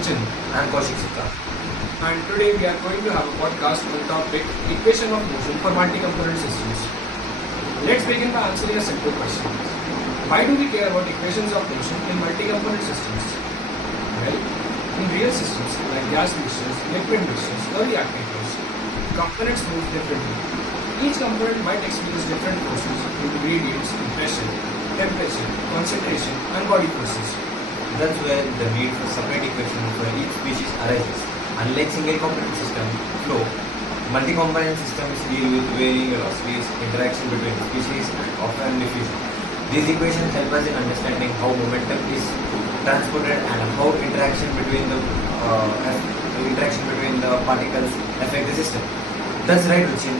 Ruchin, I'm Kaushik Sikka. and today we are going to have a podcast on the topic equation of motion for multi-component systems. Let's begin by answering a simple question. Why do we care about equations of motion in multi-component systems? Well, in real systems like gas mixtures, liquid mixtures, or reactors, components move differently. Each component might experience different forces due to gradients in pressure, temperature, concentration, and body forces. That's where the need for separate equation for each species arises. Unlike single component system flow, multi-component systems deal with varying velocities, interaction between species, and often diffusion. These equations help us in understanding how momentum is transported and how interaction between the particles affect the system. That's right, Ruchin.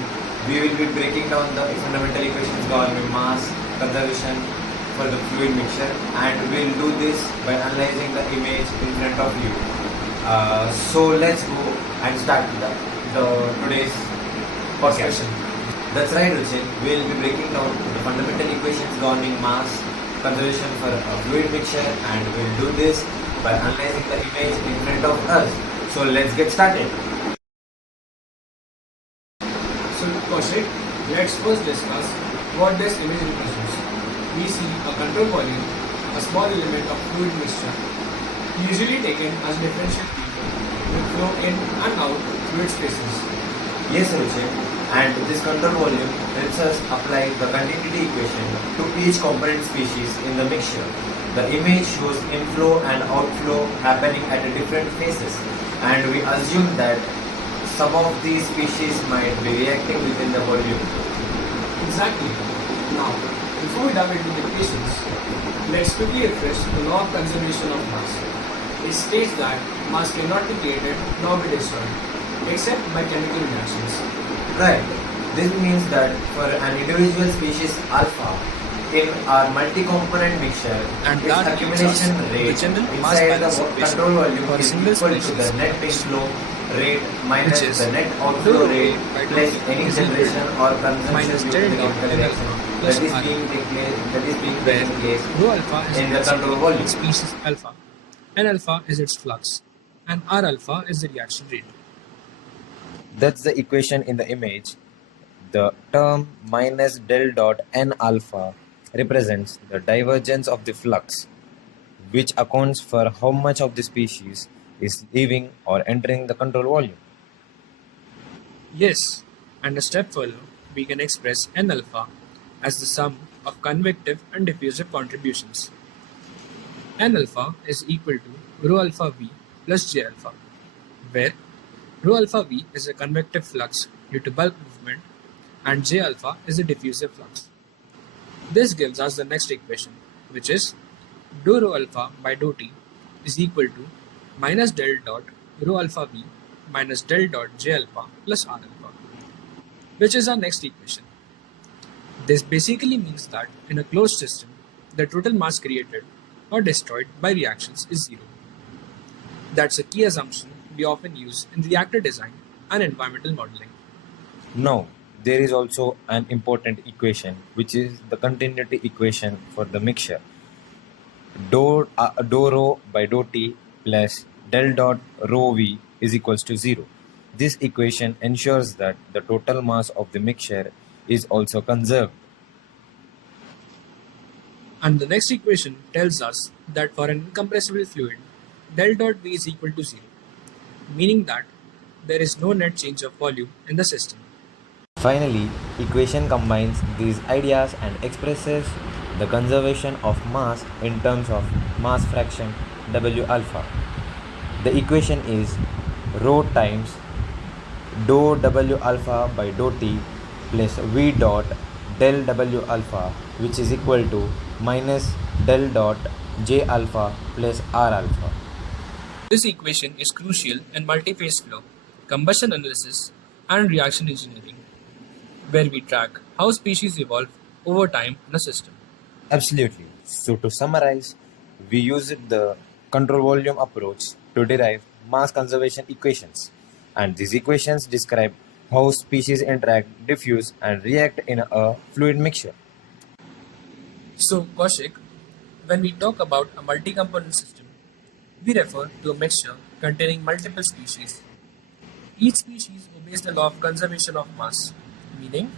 We will be breaking down the fundamental equations governing mass, conservation for the fluid mixture, and we'll do this by analyzing the image in front of you. So let's go and start the today's podcast. That's right, Ruchin. We'll be breaking down the fundamental equations governing mass, conservation for a fluid mixture, and we'll do this by analyzing the image in front of us. So let's get started. So, Kaushik, let's first discuss what this image represents. We see a control volume, a small element of fluid mixture, usually taken as differential people, will flow in and out through its phases. Yes, Ruchin. And this control volume helps us apply the continuity equation to each component species in the mixture. The image shows inflow and outflow happening at different phases, and we assume that some of these species might be reacting within the volume. Exactly. Now, before we dive into the equations, let's quickly refresh the law of conservation of mass. It states that mass cannot be created nor be destroyed, except by chemical reactions. Right. This means that for an individual species alpha in our multi-component mixture, And its that accumulation gives us rate the general mass inside the balance equation control volume for a is single equal to the species net inflow rate minus which is the net outflow rho rate by plus dou any is equal generation or minus consumption due to del the dot chemical N reaction alpha plus that is R being where taking place rho alpha is in the its control volume. species alpha, N alpha is its flux, and R alpha is the reaction rate. That's the equation in the image. The term minus del dot n alpha represents the divergence of the flux, which accounts for how much of the species is leaving or entering the control volume. Yes, and a step further, we can express N alpha as the sum of convective and diffusive contributions. N alpha is equal to rho alpha V plus J alpha, where rho alpha V is a convective flux due to bulk movement and J alpha is a diffusive flux. This gives us the next equation, which is dou rho alpha by dou T is equal to minus del dot rho alpha V minus del dot J alpha plus R alpha, which is our next equation. This basically means that in a closed system, the total mass created or destroyed by reactions is zero. That's a key assumption we often use in reactor design and environmental modeling. Now, there is also an important equation, which is the continuity equation for the mixture. Dou rho by dou T plus del dot rho V is equals to 0. This equation ensures that the total mass of the mixture is also conserved. And the next equation tells us that for an incompressible fluid, del dot V is equal to 0, meaning that there is no net change of volume in the system. Finally, equation combines these ideas and expresses the conservation of mass in terms of mass fraction W alpha. The equation is rho times dou W alpha by dou T plus V dot del W alpha, which is equal to minus del dot J alpha plus R alpha. This equation is crucial in multi-phase flow, combustion analysis, and reaction engineering, where we track how species evolve over time in a system. Absolutely. So to summarize, we used the control volume approach to derive mass conservation equations, and these equations describe how species interact, diffuse, and react in a fluid mixture. So, Kaushik, when we talk about a multi-component system, we refer to a mixture containing multiple species. Each species obeys the law of conservation of mass, meaning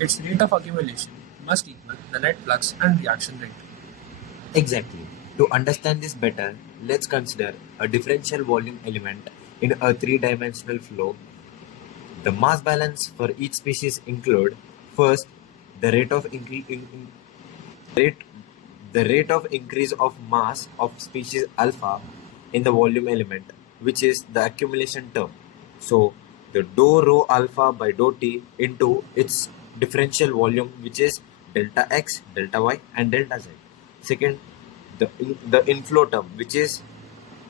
its rate of accumulation must equal the net flux and reaction rate. Exactly. To understand this better, let's consider a differential volume element in a three-dimensional flow. The mass balance for each species include first the rate the rate of increase of mass of species alpha in the volume element, which is the accumulation term. So the dou rho alpha by dou t into its differential volume, which is delta x, delta y, and delta z. Second, the inflow term, which is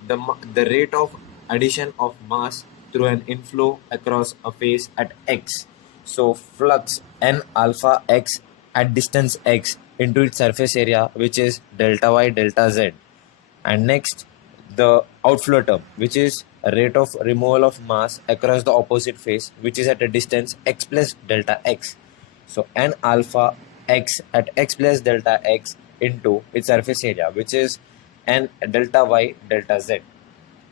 the rate of addition of mass through an inflow across a phase at x. So flux n alpha x at distance x into its surface area, which is delta y delta z. And next, the outflow term, which is a rate of removal of mass across the opposite phase, which is at a distance x plus delta x. So n alpha x at x plus delta x into its surface area, which is n delta y delta z.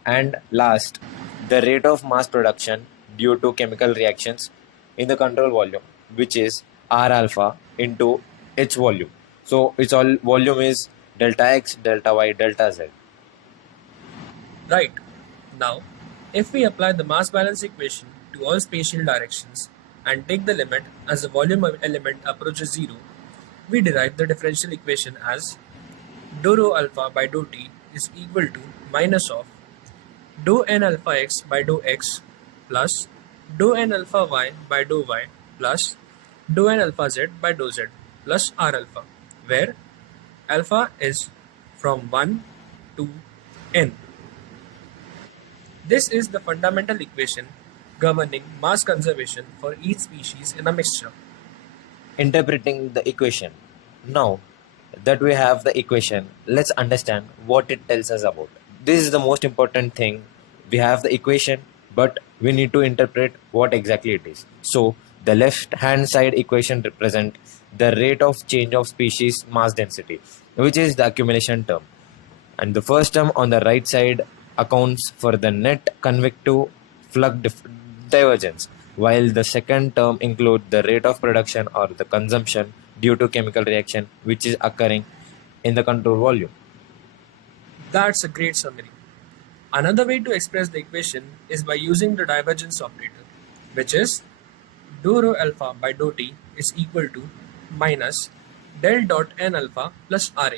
And last, the rate of mass production due to chemical reactions in the control volume, which is R alpha into its volume. So its all volume is delta x, delta y, delta z. Right. Now, if we apply the mass balance equation to all spatial directions and take the limit as the volume element approaches zero, we derive the differential equation as dou rho alpha by dou t is equal to minus of dou n alpha x by dou x plus dou n alpha y by dou y plus dou n alpha z by dou z plus r alpha, where alpha is from 1 to n. This is the fundamental equation governing mass conservation for each species in a mixture. Interpreting the equation. Now that we have the equation, let's understand what it tells us about. This is the most important thing. We have the equation, but we need to interpret what exactly it is. So the left hand side equation represents the rate of change of species mass density, which is the accumulation term. And the first term on the right side accounts for the net convective flux divergence, while the second term includes the rate of production or the consumption due to chemical reaction which is occurring in the control volume. That's a great summary. Another way to express the equation is by using the divergence operator, which is dou rho alpha by dou t is equal to minus del dot n alpha plus Ra.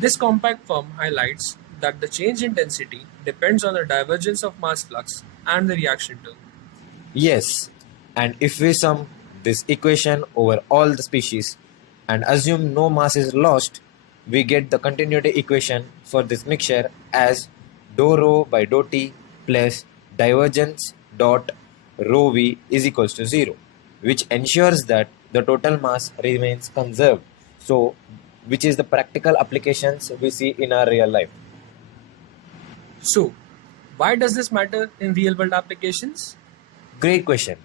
This compact form highlights that the change in density depends on the divergence of mass flux and the reaction term. Yes, and if we sum this equation over all the species and assume no mass is lost, we get the continuity equation for this mixture as dou rho by dou t plus divergence dot rho v is equals to 0, which ensures that the total mass remains conserved. So, which is the practical applications we see in our real life. So, why does this matter in real world applications? Great question.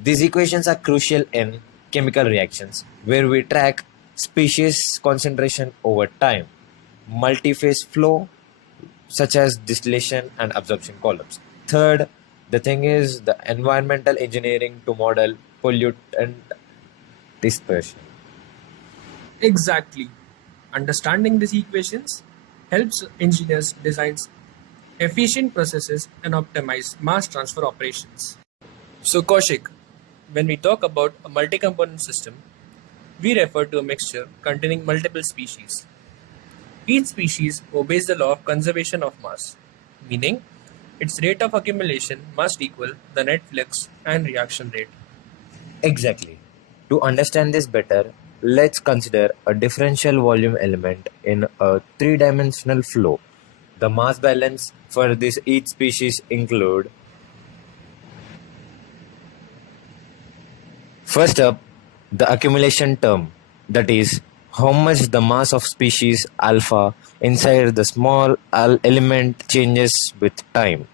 These equations are crucial in chemical reactions where we track species concentration over time, multi-phase flow such as distillation and absorption columns. Third, the thing is the environmental engineering to model pollutant dispersion. Exactly. Understanding these equations helps engineers design efficient processes and optimize mass transfer operations. So, Kaushik, when we talk about a multi-component system, we refer to a mixture containing multiple species. Each species obeys the law of conservation of mass, meaning its rate of accumulation must equal the net flux and reaction rate. Exactly. To understand this better, let's consider a differential volume element in a three-dimensional flow. The mass balance for this each species include first up the accumulation term, that is how much the mass of species alpha inside the small element changes with time.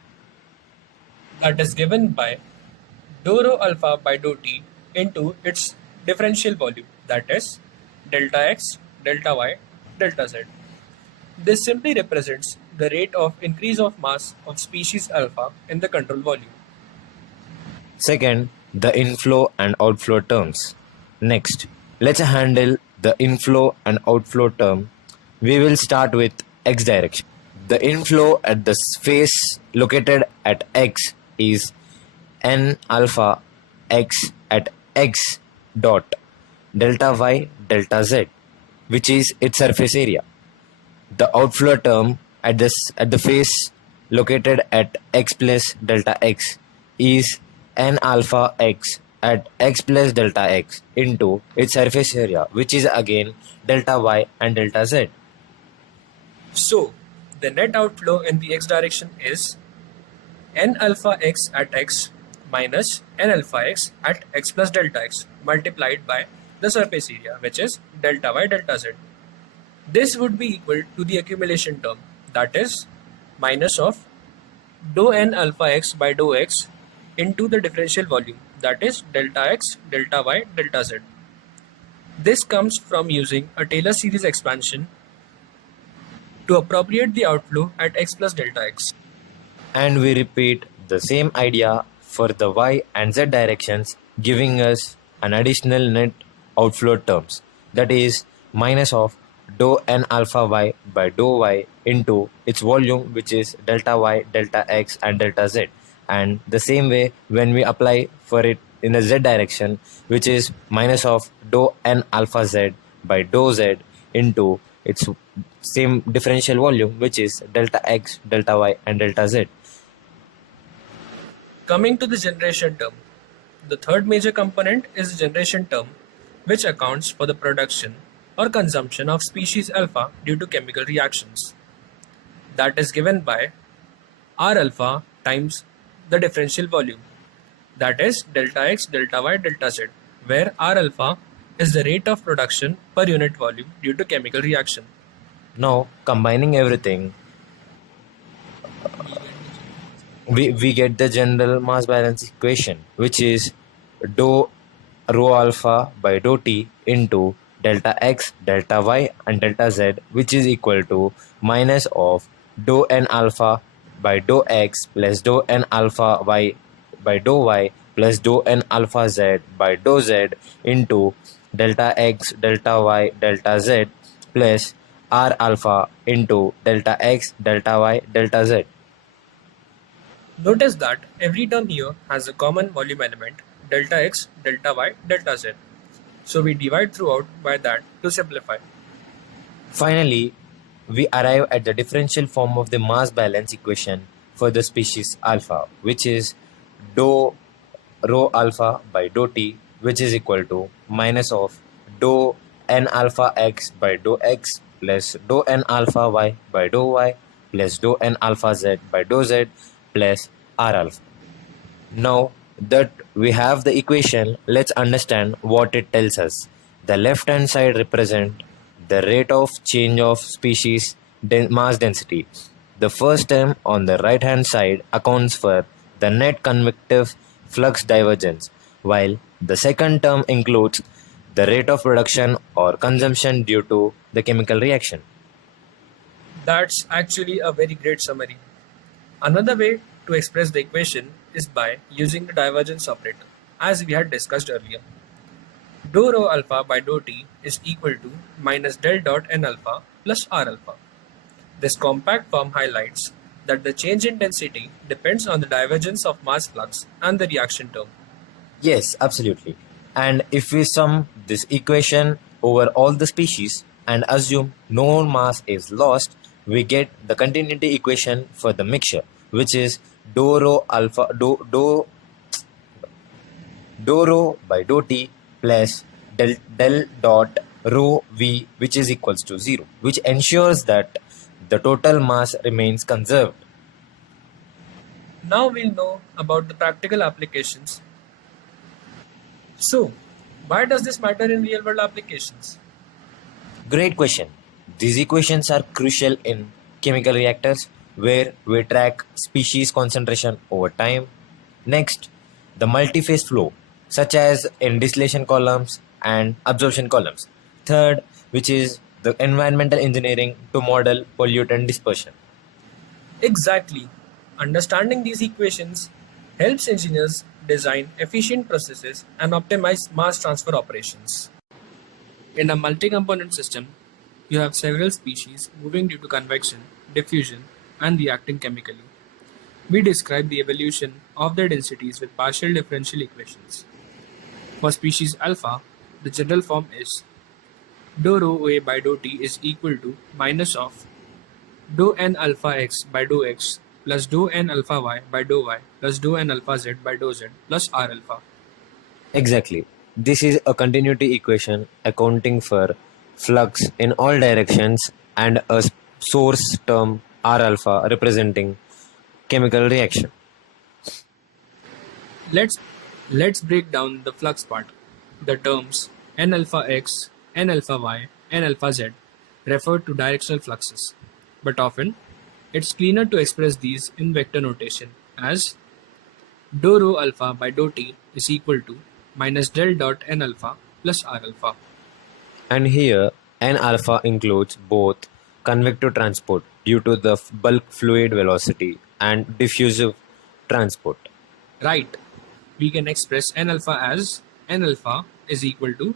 That is given by dou rho alpha by dou t into its differential volume, that is delta x, delta y, delta z. This simply represents the rate of increase of mass of species alpha in the control volume. Second, the inflow and outflow terms. Next, let's handle the inflow and outflow term. We will start with x direction. The inflow at the face located at x is n alpha x at x dot delta y delta z, which is its surface area. The outflow term at the face located at x plus delta x is n alpha x at x plus delta x into its surface area, which is again delta y and delta z. So, the net outflow in the x direction is n alpha x at x minus n alpha x at x plus delta x multiplied by the surface area, which is delta y delta z. This would be equal to the accumulation term, that is minus of dou n alpha x by dou x into the differential volume, that is delta x delta y delta z. This comes from using a Taylor series expansion to appropriate the outflow at x plus delta x. And we repeat the same idea for the y and z directions, giving us an additional net outflow terms, that is minus of dou n alpha y by dou y into its volume, which is delta y delta x and delta z. And the same way when we apply for it in the z direction, which is minus of dou n alpha z by dou z into its same differential volume, which is delta x delta y and delta z. Coming to the generation term, the third major component is the generation term, which accounts for the production or consumption of species alpha due to chemical reactions. That is given by R alpha times the differential volume, that is delta x delta y delta z, where R alpha is the rate of production per unit volume due to chemical reaction. Now, combining everything, we get the general mass balance equation, which is dou rho alpha by dou t into delta x, delta y and delta z, which is equal to minus of dou n alpha by dou x plus dou n alpha y by dou y plus dou n alpha z by dou z into delta x, delta y, delta z plus r alpha into delta x, delta y, delta z. Notice that every term here has a common volume element, delta x, delta y, delta z. So we divide throughout by that to simplify. Finally, we arrive at the differential form of the mass balance equation for the species alpha, which is dou rho alpha by dou t, which is equal to minus of dou n alpha x by dou x plus dou n alpha y by dou y plus dou n alpha z by dou z plus r alpha. Now that we have the equation, let's understand what it tells us. The left hand side represents the rate of change of species mass density. The first term on the right hand side accounts for the net convective flux divergence, while the second term includes the rate of production or consumption due to the chemical reaction. That's actually a very great summary. Another way to express the equation is by using the divergence operator, as we had discussed earlier. Dou rho alpha by dou t is equal to minus del dot n alpha plus r alpha. This compact form highlights that the change in density depends on the divergence of mass flux and the reaction term. Yes, absolutely. And if we sum this equation over all the species and assume no mass is lost, we get the continuity equation for the mixture, which is dou rho alpha dou rho by dou t plus del dot rho v, which is equals to 0, which ensures that the total mass remains conserved. Now we'll know about the practical applications. So, why does this matter in real world applications? Great question. These equations are crucial in chemical reactors where we track species concentration over time. Next, the multi-phase flow, such as in distillation columns and absorption columns. Third, which is the environmental engineering to model pollutant dispersion. Exactly. Understanding these equations helps engineers design efficient processes and optimize mass transfer operations. In a multi-component system, you have several species moving due to convection, diffusion, and reacting chemically. We describe the evolution of their densities with partial differential equations. For species alpha, the general form is dou rho A by dou T is equal to minus of dou n alpha x by dou x plus dou n alpha y by dou y plus dou n alpha z by dou z plus r alpha. Exactly. This is a continuity equation accounting for flux in all directions and a source term R alpha representing chemical reaction. Let's let's break down the flux part. The terms n alpha x, n alpha y, n alpha z refer to directional fluxes, but often it's cleaner to express these in vector notation as dou rho alpha by dou t is equal to minus del dot n alpha plus r alpha. And here N alpha includes both convective transport due to the bulk fluid velocity and diffusive transport. Right. We can express n alpha as n alpha is equal to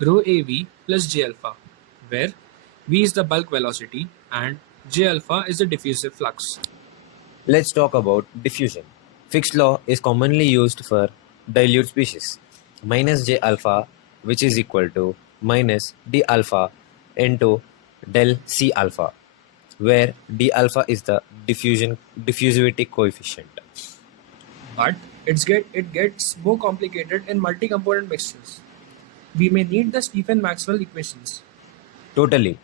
rho av plus j alpha, where v is the bulk velocity and j alpha is the diffusive flux. Let's talk about diffusion. Fixed law is commonly used for dilute species. Minus J alpha, which is equal to minus D alpha into del C alpha, where D alpha is the diffusivity coefficient. But it gets more complicated in multi-component mixtures. We may need the Stephen-Maxwell equations. Totally.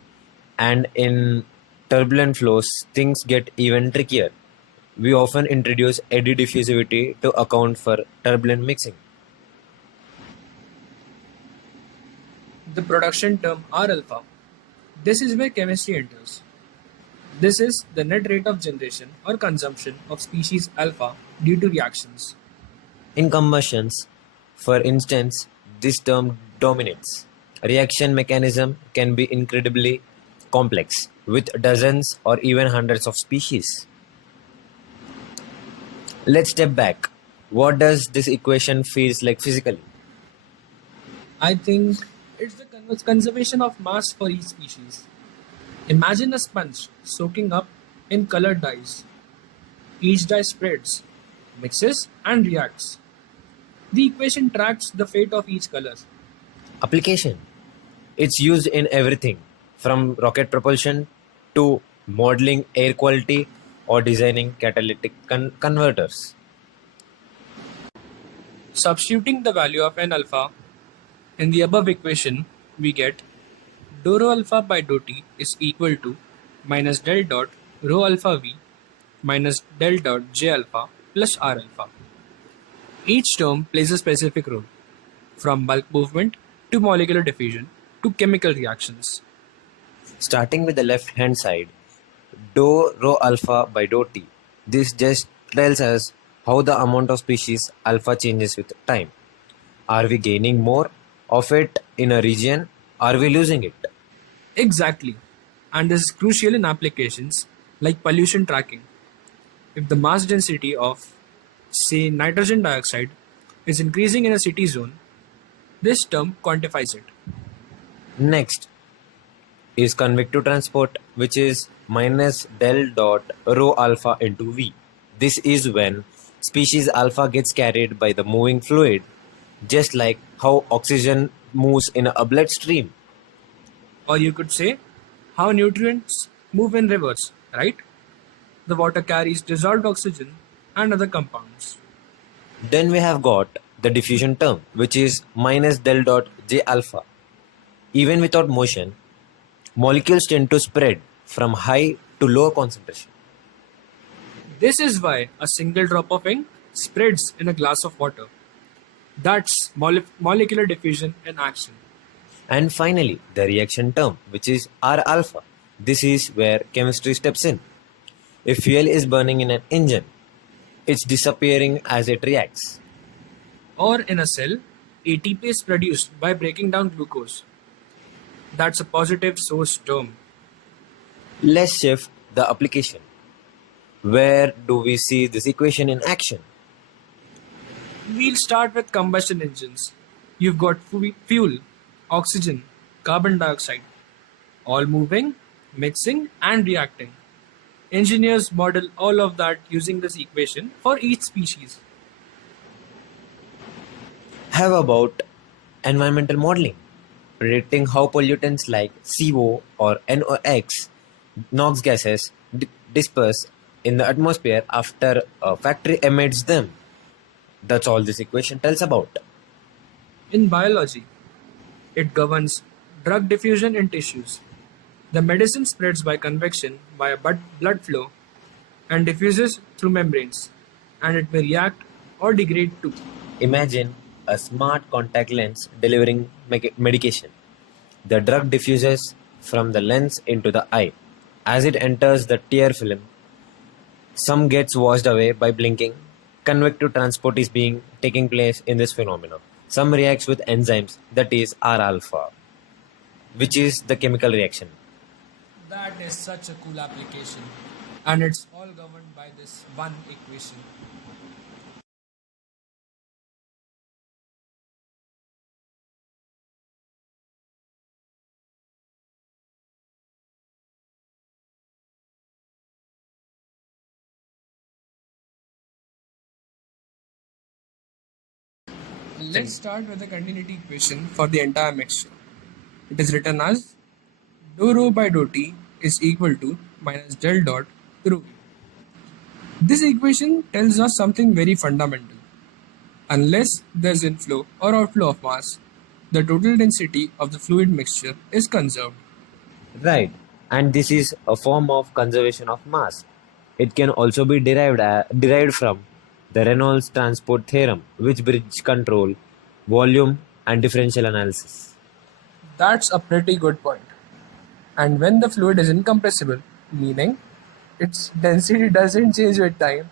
And in turbulent flows, things get even trickier. We often introduce eddy diffusivity to account for turbulent mixing. The production term R alpha. This is where chemistry enters. This is the net rate of generation or consumption of species alpha due to reactions. In combustions, for instance, this term dominates. Reaction mechanism can be incredibly complex, with dozens or even hundreds of species. Let's step back. What does this equation feels like physically? I think it's the conservation of mass for each species. Imagine a sponge soaking up in colored dyes. Each dye spreads, mixes, and reacts. The equation tracks the fate of each color. Application. It's used in everything from rocket propulsion to modeling air quality or designing catalytic converters. Substituting the value of n alpha in the above equation, we get dou rho alpha by dou t is equal to minus del dot rho alpha v minus del dot j alpha plus r alpha. Each term plays a specific role, from bulk movement to molecular diffusion to chemical reactions. Starting with the left hand side, dou rho alpha by dou t. This just tells us how the amount of species alpha changes with time. Are we gaining more of it in a region? Are we losing it? Exactly. And this is crucial in applications like pollution tracking. If the mass density of, say, nitrogen dioxide is increasing in a city zone, this term quantifies it. Next is convective transport, which is minus del dot rho alpha into V. This is when species alpha gets carried by the moving fluid, just like how oxygen moves in a bloodstream. Or you could say how nutrients move in rivers, right? The water carries dissolved oxygen and other compounds. Then we have got the diffusion term, which is minus del dot J alpha. Even without motion, molecules tend to spread from high to low concentration. This is why a single drop of ink spreads in a glass of water. That's molecular diffusion in action. And finally, the reaction term, which is R alpha. This is where chemistry steps in. If fuel is burning in an engine, it's disappearing as it reacts. Or in a cell, ATP is produced by breaking down glucose. That's a positive source term. Let's shift the application. Where do we see this equation in action? We'll start with combustion engines. You've got fuel, oxygen, carbon dioxide, all moving, mixing, and reacting. Engineers model all of that using this equation for each species. How about environmental modeling? Predicting how pollutants like CO or NOx gases disperse in the atmosphere after a factory emits them. That's all this equation tells about. In biology, it governs drug diffusion in tissues. The medicine spreads by convection via blood flow and diffuses through membranes, and it may react or degrade too. Imagine a smart contact lens delivering medication. The drug diffuses from the lens into the eye. As it enters the tear film, some gets washed away by blinking. Convective transport is being taking place in this phenomenon. Some reacts with enzymes, that is R alpha, which is the chemical reaction. That is such a cool application, and it's all governed by this one equation. Let's start with the continuity equation for the entire mixture. It is written as dou rho by dou t is equal to minus del dot rho v. This equation tells us something very fundamental. Unless there's inflow or outflow of mass, the total density of the fluid mixture is conserved. Right, and this is a form of conservation of mass. It can also be derived from the Reynolds transport theorem, which bridge control, volume, and differential analysis. That's a pretty good point. And when the fluid is incompressible, meaning its density doesn't change with time,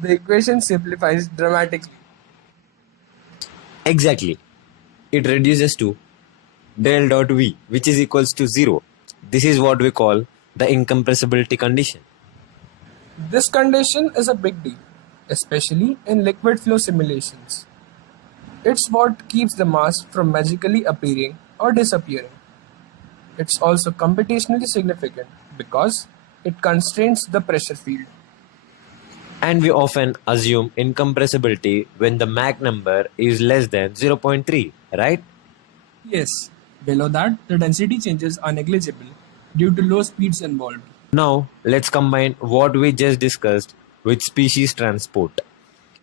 the equation simplifies dramatically. Exactly. It reduces to del dot V, which is equals to 0. This is what we call the incompressibility condition. This condition is a big deal, especially in liquid flow simulations. It's what keeps the mass from magically appearing or disappearing. It's also computationally significant because it constrains the pressure field. And we often assume incompressibility when the Mach number is less than 0.3, right? Yes, below that, the density changes are negligible due to low speeds involved. Now, let's combine what we just discussed with species transport.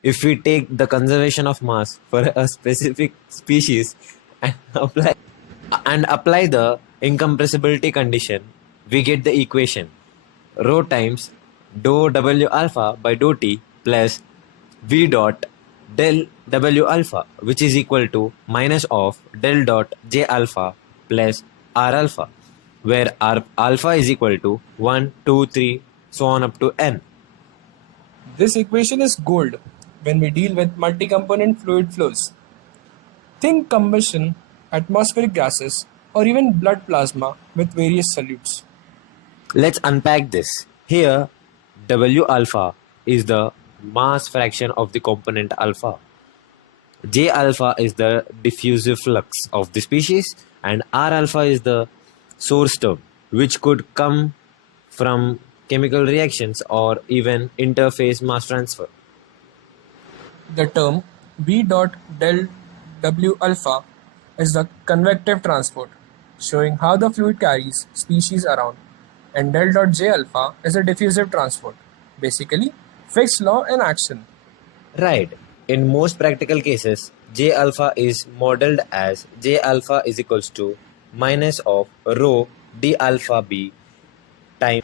If we take the conservation of mass for a specific species and apply the incompressibility condition, we get the equation rho times dou W alpha by dou T plus V dot del W alpha, which is equal to minus of del dot J alpha plus R alpha, where R alpha is equal to 1, 2, 3, so on up to n. This equation is gold when we deal with multi-component fluid flows. Think combustion, atmospheric gases, or even blood plasma with various solutes. Let's unpack this. Here, W alpha is the mass fraction of the component alpha. J alpha is the diffusive flux of the species, and R alpha is the source term, which could come from chemical reactions or even interface mass transfer. The term V dot del W alpha is the convective transport, showing how the fluid carries species around, and del dot J alpha is a diffusive transport, basically Fick's law in action. Right. In most practical cases, J alpha is modeled as J alpha is equals to minus of rho d alpha b times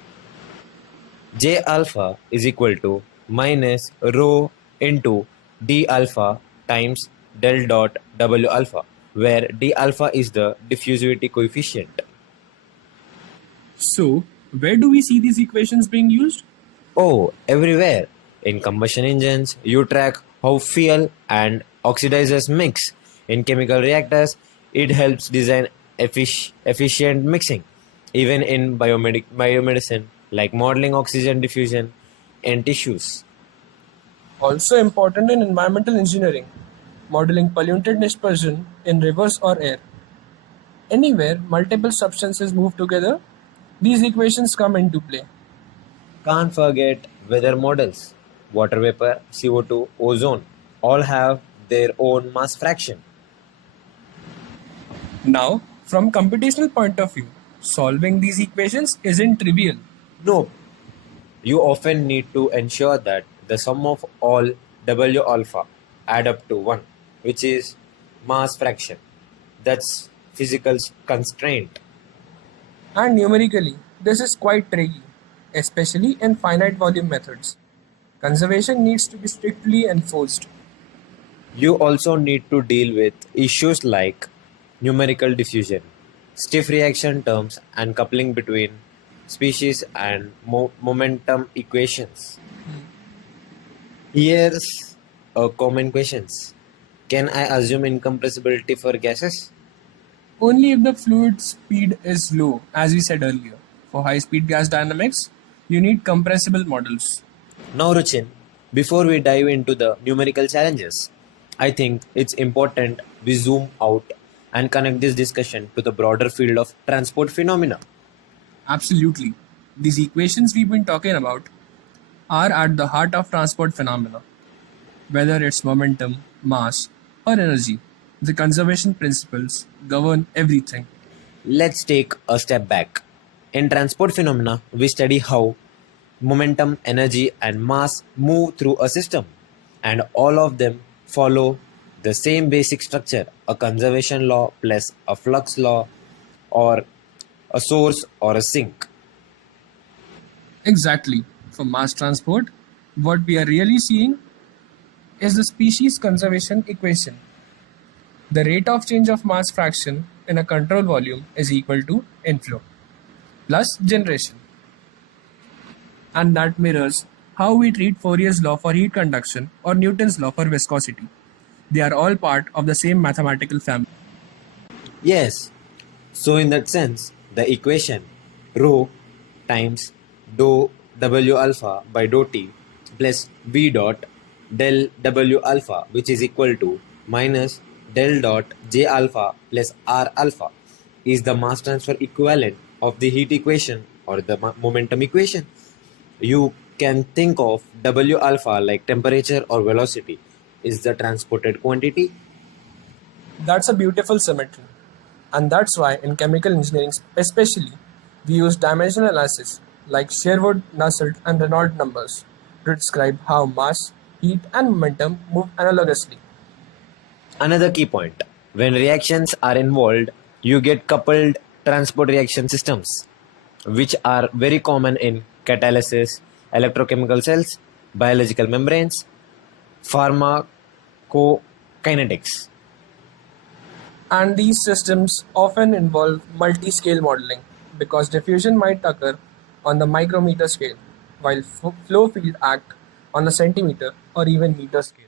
J alpha is equal to minus rho into d alpha times del dot W alpha, where d alpha is the diffusivity coefficient. So, where do we see these equations being used? Oh, everywhere. In combustion engines, you track how fuel and oxidizers mix. In chemical reactors, it helps design efficient mixing. Even in biomedicine, like modeling oxygen diffusion in tissues. Also important in environmental engineering, modeling pollutant dispersion in rivers or air. Anywhere multiple substances move together, these equations come into play. Can't forget weather models. Water vapor, CO2, ozone all have their own mass fraction. Now, from computational point of view, solving these equations isn't trivial. Nope. You often need to ensure that the sum of all W alpha add up to 1, which is mass fraction. That's physical constraint. And numerically, this is quite tricky, especially in finite volume methods. Conservation needs to be strictly enforced. You also need to deal with issues like numerical diffusion, stiff reaction terms, and coupling between species and momentum equations. Here's a common question. Can I assume incompressibility for gases? Only if the fluid speed is low, as we said earlier. For high speed gas dynamics, you need compressible models. Now, Ruchin, before we dive into the numerical challenges, I think it's important we zoom out and connect this discussion to the broader field of transport phenomena. Absolutely. These equations we've been talking about are at the heart of transport phenomena. Whether it's momentum, mass, or energy, the conservation principles govern everything. Let's take a step back. In transport phenomena, we study how momentum, energy, and mass move through a system, and all of them follow the same basic structure, a conservation law plus a flux law, or a source or a sink. Exactly. For mass transport, what we are really seeing is the species conservation equation. The rate of change of mass fraction in a control volume is equal to inflow plus generation. And that mirrors how we treat Fourier's law for heat conduction or Newton's law for viscosity. They are all part of the same mathematical family. Yes, so in that sense, the equation rho times dou W alpha by dou T plus V dot del W alpha, which is equal to minus del dot J alpha plus R alpha, is the mass transfer equivalent of the heat equation or the momentum equation. You can think of W alpha like temperature or velocity is the transported quantity. That's a beautiful symmetry. And that's why in chemical engineering especially, we use dimensional analysis like Sherwood, Nusselt and Reynolds numbers to describe how mass, heat and momentum move analogously. Another key point, when reactions are involved, you get coupled transport reaction systems, which are very common in catalysis, electrochemical cells, biological membranes, pharmacokinetics. And these systems often involve multi-scale modeling because diffusion might occur on the micrometer scale, while flow field act on the centimeter or even meter scale.